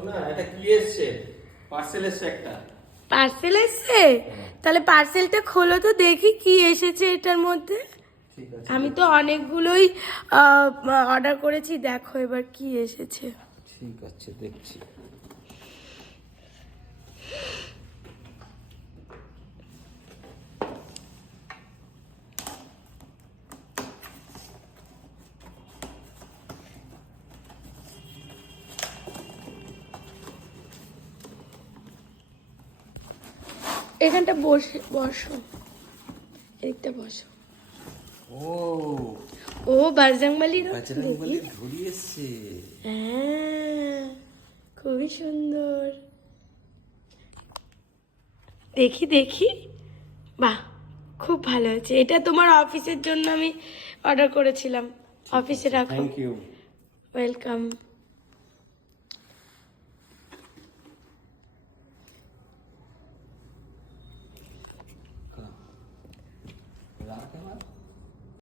শোনা এটা কি এসছে? পার্সেল এসছে একটা। পার্সেল এসছে? তাহলে পার্সেলটা খোলো তো দেখি কি এসেছে এটার মধ্যে। ঠিক আছে। আমি তো অনেকগুলোই অর্ডার করেছি, দেখো এবার কি এসেছে। ঠিক আছে দেখছি। এখানটা বসো, এদিকটা বসো। ও ও বাজরংবলির বজরংবলির ঘড়ি এসছে। হ্যাঁ, খুবই সুন্দর। দেখি দেখি, বাহ, খুব ভালো হয়েছে। এটা তোমার অফিসের জন্য আমি অর্ডার করেছিলাম, অফিসে রাখো। Thank you. ওয়েলকাম। রাখ এবার।